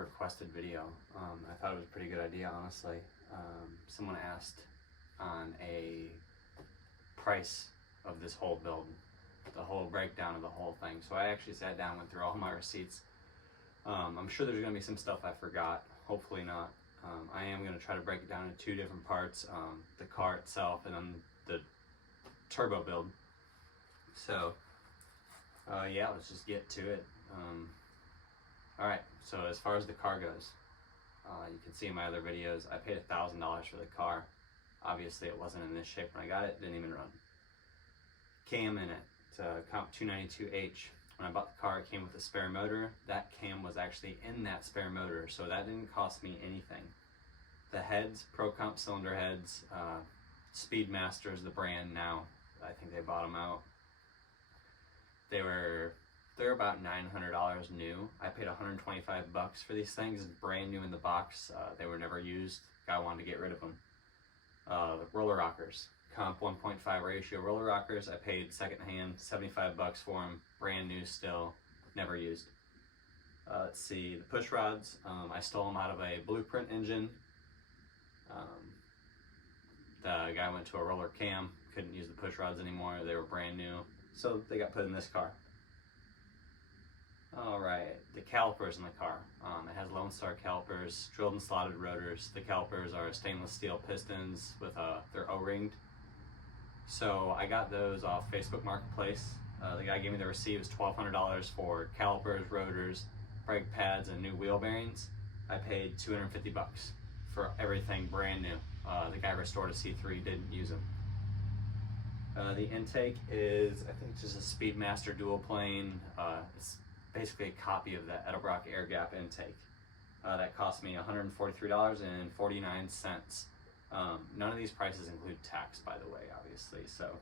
requested video. I thought it was a pretty good idea, honestly. Someone asked on a price of this whole build, the whole breakdown of the whole thing. So I actually sat down, went through all my receipts. I'm sure there's going to be some stuff I forgot. Hopefully not. I am going to try to break it down into two different parts, the car itself and then the turbo build. So yeah, let's just get to it. Alright, so as far as the car goes, you can see in my other videos, I paid $1,000 for the car. Obviously it wasn't in this shape when I got it, didn't even run. Cam in it, it's a Comp 292H. When I bought the car, it came with a spare motor. That cam was actually in that spare motor, so that didn't cost me anything. The heads, Pro Comp cylinder heads, Speedmaster is the brand now. I think they bought them out. They're about $900 new. I paid $125 for these things, brand new in the box. They were never used. Guy wanted to get rid of them. The roller rockers, Comp 1.5 ratio roller rockers. I paid secondhand $75 for them, brand new still, never used. Let's see, the push rods. I stole them out of a Blueprint engine. The guy went to a roller cam, couldn't use the push rods anymore. They were brand new, so they got put in this car. Alright, the calipers in the car. It has Lone Star calipers, drilled and slotted rotors. The calipers are stainless steel pistons with they're O-ringed. So I got those off Facebook Marketplace. The guy gave me the receipt. It was $1,200 for calipers, rotors, brake pads, and new wheel bearings. I paid $250 for everything brand new. The guy restored a C3, didn't use them. The intake is, I think, just a Speedmaster dual plane. It's basically a copy of the Edelbrock air gap intake. That cost me $143.49. None of these prices include tax, by the way, obviously. So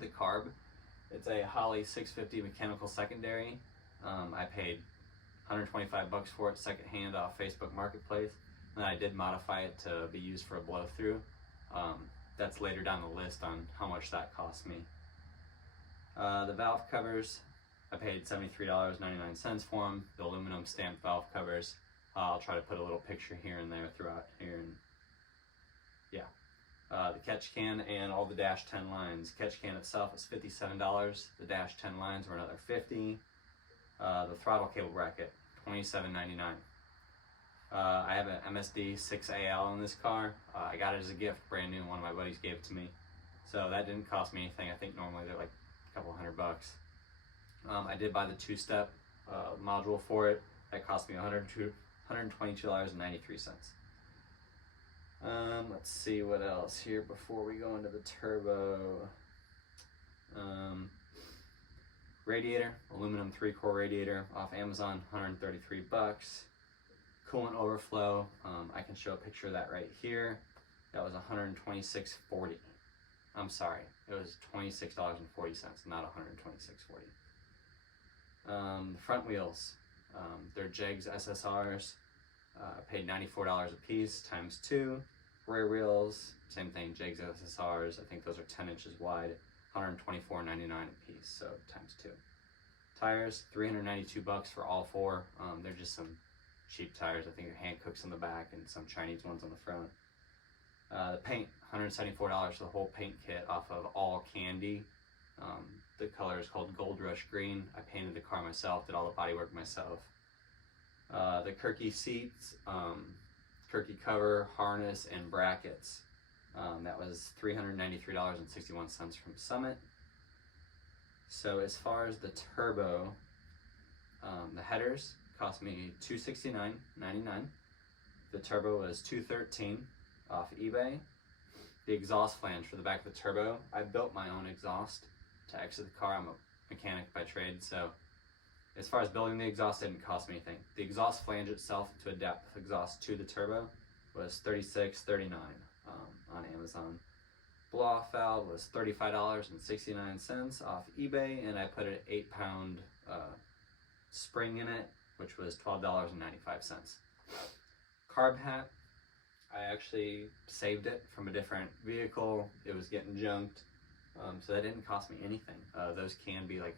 the carb, it's a Holley 650 mechanical secondary. I paid $125 for it secondhand off Facebook Marketplace, and I did modify it to be used for a blow through. That's later down the list on how much that cost me. The valve covers, I paid $73.99 for them. The aluminum stamped valve covers. I'll try to put a little picture here and there throughout here. And yeah, the catch can and all the dash 10 lines. Catch can itself is $57. The dash 10 lines were another $50. The throttle cable bracket, $27.99. I have an MSD 6AL in this car. I got it as a gift, brand new. One of my buddies gave it to me. So that didn't cost me anything. I think normally they're like a couple $100. I did buy the two-step module for it. That cost me $122.93. Let's see what else here before we go into the turbo. Radiator, aluminum 3-core radiator off Amazon, $133. Coolant overflow, I can show a picture of that right here. That was $126.40. I'm sorry, it was $26.40, not $126.40. The front wheels, they're Jegs SSRs. I paid $94 a piece times 2. Rear wheels, same thing, Jegs SSRs. I think those are 10 inches wide, $124.99 a piece, so times 2. Tires, $392 for all 4. They're just some cheap tires. I think they're Hancooks on the back and some Chinese ones on the front. The paint, $174 for the whole paint kit off of All Candy. The color is called Gold Rush Green. I painted the car myself, did all the bodywork myself. The Kirky seats, Kirky cover, harness, and brackets. That was $393.61 from Summit. So as far as the turbo, the headers cost me $269.99. The turbo was $213 off eBay. The exhaust flange for the back of the turbo, I built my own exhaust to exit the car. I'm a mechanic by trade, so as far as building the exhaust, it didn't cost me anything. The exhaust flange itself to adapt the exhaust to the turbo was $36.39 on Amazon. Blow-off valve was $35.69 off eBay, and I put an 8-pound spring in it, which was $12.95. Carb hat, I actually saved it from a different vehicle. It was getting junked, so that didn't cost me anything. Those can be like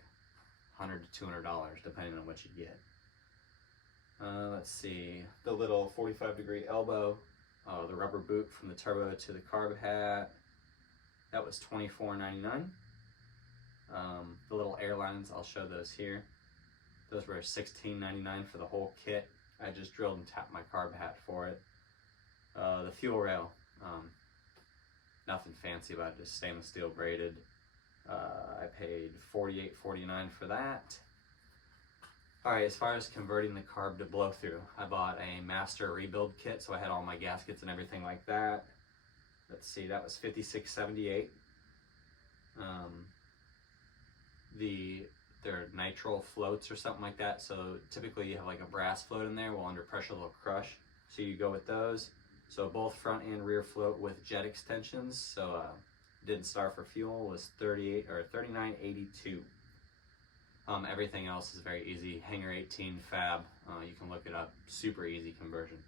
$100 to $200 depending on what you get. Let's see, the little 45-degree elbow, the rubber boot from the turbo to the carb hat, that was $24.99. The little airlines, I'll show those here. Those were $16.99 for the whole kit. I just drilled and tapped my carb hat for it. The fuel rail, nothing fancy about it, just stainless steel braided. I paid $48.49 for that. Alright, as far as converting the carb to blow through, I bought a master rebuild kit, so I had all my gaskets and everything like that. Let's see, that was $56.78. They're nitrile floats or something like that, so typically you have like a brass float in there, well under pressure they'll crush, so you go with those. So both front and rear float with jet extensions, so didn't start for fuel, was $39.82. Everything else is very easy. Hanger 18 fab, you can look it up, super easy conversion.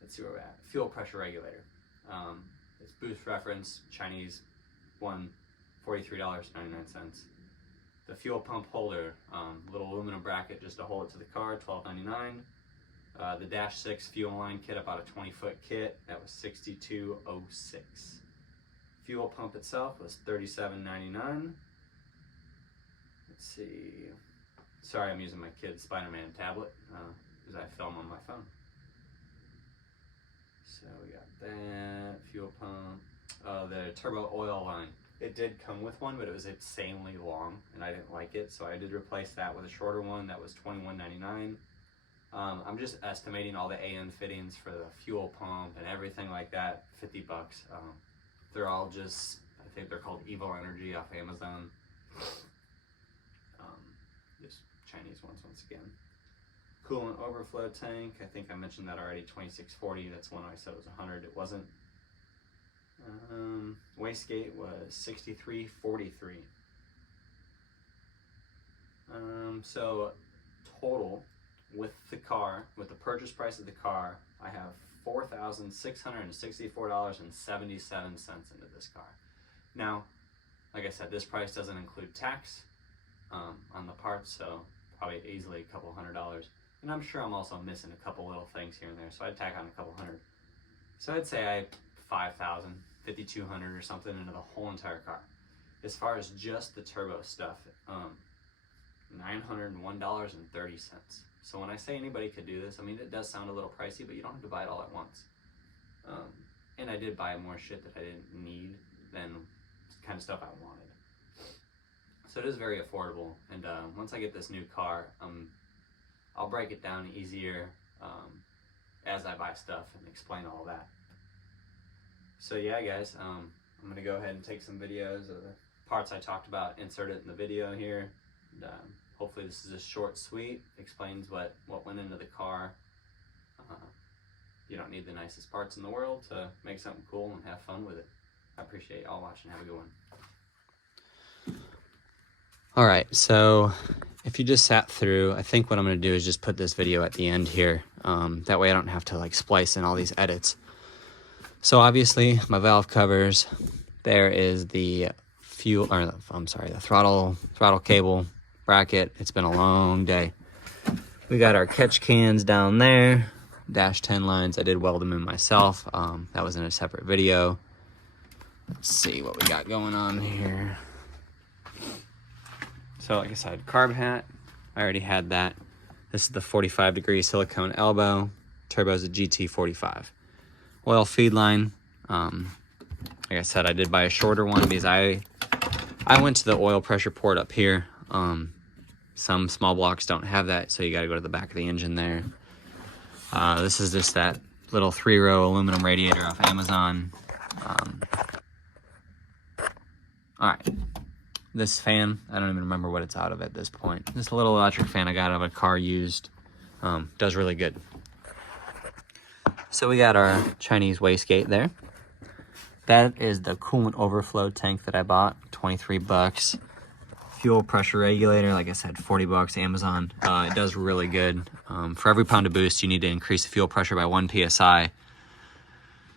Let's see where we're at. Fuel pressure regulator. It's booth reference, Chinese one, $43.99. The fuel pump holder, little aluminum bracket just to hold it to the car, $12.99. The Dash 6 fuel line kit, about a 20-foot kit, that was $62.06. Fuel pump itself was $37.99. Let's see. Sorry, I'm using my kid's Spider-Man tablet because I film on my phone. So we got that fuel pump. The turbo oil line. It did come with one, but it was insanely long, and I didn't like it, so I did replace that with a shorter one. That was $21.99. I'm just estimating all the AN fittings for the fuel pump and everything like that, $50. They're all just, I think they're called Evo Energy off Amazon. Just Chinese ones once again. Coolant overflow tank, I think I mentioned that already, $26.40. That's one I said was $100. It wasn't. Wastegate was $63.43. So total with the car, with the purchase price of the car, I have $4,664.77 into this car. Now, like I said, this price doesn't include tax on the parts, so probably easily a couple $100. And I'm sure I'm also missing a couple little things here and there, so I'd tack on a couple $100. So I'd say I $5,000, $5,200 or something into the whole entire car. As far as just the turbo stuff, $901.30. So when I say anybody could do this, I mean, it does sound a little pricey, but you don't have to buy it all at once. And I did buy more shit that I didn't need than kind of stuff I wanted. So it is very affordable. And once I get this new car, I'll break it down easier as I buy stuff and explain all that. So yeah, guys, I'm gonna go ahead and take some videos of the parts I talked about, insert it in the video here. And, hopefully this is a short, sweet, explains what went into the car. You don't need the nicest parts in the world to make something cool and have fun with it. I appreciate y'all watching. Have a good one. All right, so if you just sat through, I think what I'm going to do is just put this video at the end here. That way I don't have to like splice in all these edits. So obviously my valve covers, there is the fuel, or I'm sorry, the throttle cable bracket. It's been a long day. We got our catch cans down there, dash 10 lines. I did weld them in myself. That was in a separate video. Let's see what we got going on here. So like I said, carb hat, I already had that. This is the 45-degree silicone elbow. Turbo's a GT45. Oil feed line. Like I said, I did buy a shorter one because I went to the oil pressure port up here. Some small blocks don't have that, so you got to go to the back of the engine there. This is just that little 3-row aluminum radiator off Amazon. All right. This fan, I don't even remember what it's out of at this point. This little electric fan I got out of a car used. Does really good. So we got our Chinese wastegate there. That is the coolant overflow tank that I bought, $23. Fuel pressure regulator, like I said, $40, Amazon. It does really good. For every pound of boost, you need to increase the fuel pressure by 1 PSI.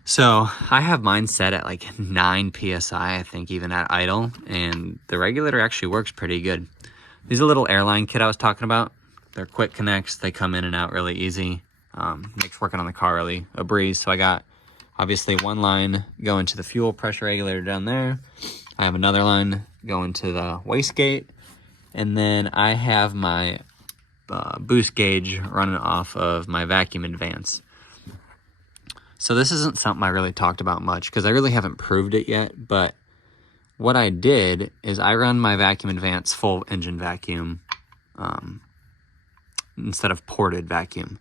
So I have mine set at like 9 PSI, I think, even at idle, and the regulator actually works pretty good. These are a little airline kit I was talking about. They're quick connects. They come in and out really easy. Makes working on the car really a breeze. So I got obviously one line going to the fuel pressure regulator down there. I have another line going to the wastegate. And then I have my boost gauge running off of my vacuum advance. So this isn't something I really talked about much because I really haven't proved it yet, but what I did is I run my vacuum advance full engine vacuum instead of ported vacuum.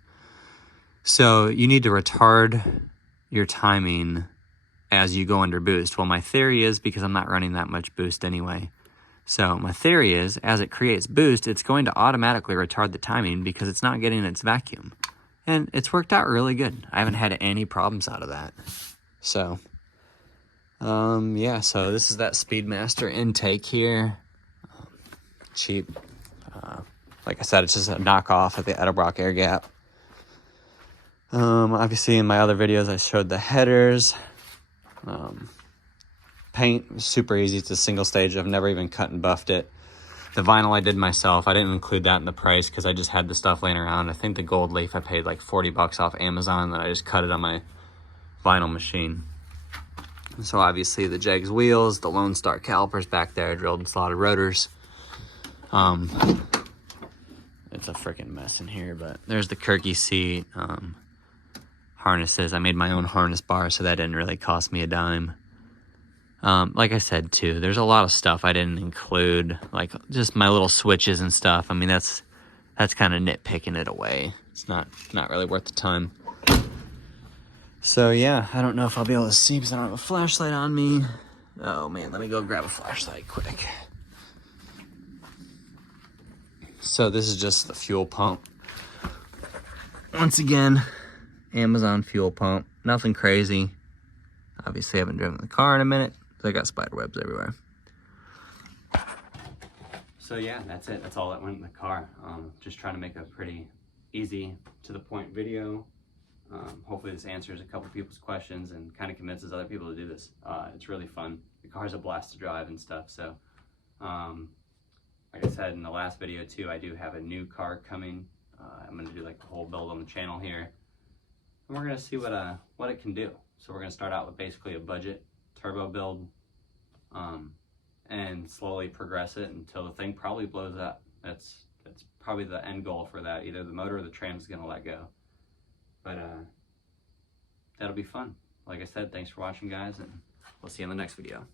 So you need to retard your timing as you go under boost. Well, my theory is, because I'm not running that much boost anyway, so my theory is as it creates boost, it's going to automatically retard the timing because it's not getting its vacuum. And it's worked out really good. I haven't had any problems out of that. So, yeah, so this is that Speedmaster intake here. Cheap. Like I said, it's just a knockoff of the Edelbrock air gap. Obviously, in my other videos, I showed the headers. Paint was super easy. It's a single stage. I've never even cut and buffed it. The vinyl I did myself. I didn't include that in the price because I just had the stuff laying around. I think the gold leaf I paid like 40 bucks off Amazon, and then I just cut it on my vinyl machine. So obviously the Jegs wheels, the Lone Star calipers back there, drilled and slotted rotors. It's a freaking mess in here, but there's the Kirky seat, harnesses. I made my own harness bar, so that didn't really cost me a dime. Like I said too, there's a lot of stuff I didn't include, like just my little switches and stuff. I mean, that's kind of nitpicking it away. It's not really worth the time. So yeah, I don't know if I'll be able to see because I don't have a flashlight on me. Oh man, let me go grab a flashlight quick. So this is just the fuel pump. Once again, Amazon fuel pump, nothing crazy. Obviously, I haven't driven the car in a minute. I got spider webs everywhere. So yeah, that's it. That's all that went in the car. Just trying to make a pretty easy, to the point video. Hopefully this answers a couple people's questions and kind of convinces other people to do this. It's really fun. The car's a blast to drive and stuff. So, like I said in the last video too, I do have a new car coming. I'm going to do like the whole build on the channel here. And we're going to see what it can do. So we're going to start out with basically a budget turbo build, and slowly progress it until the thing probably blows up. That's probably the end goal for that. Either the motor or the tram is going to let go. But that'll be fun. Like I said, thanks for watching, guys, and we'll see you in the next video.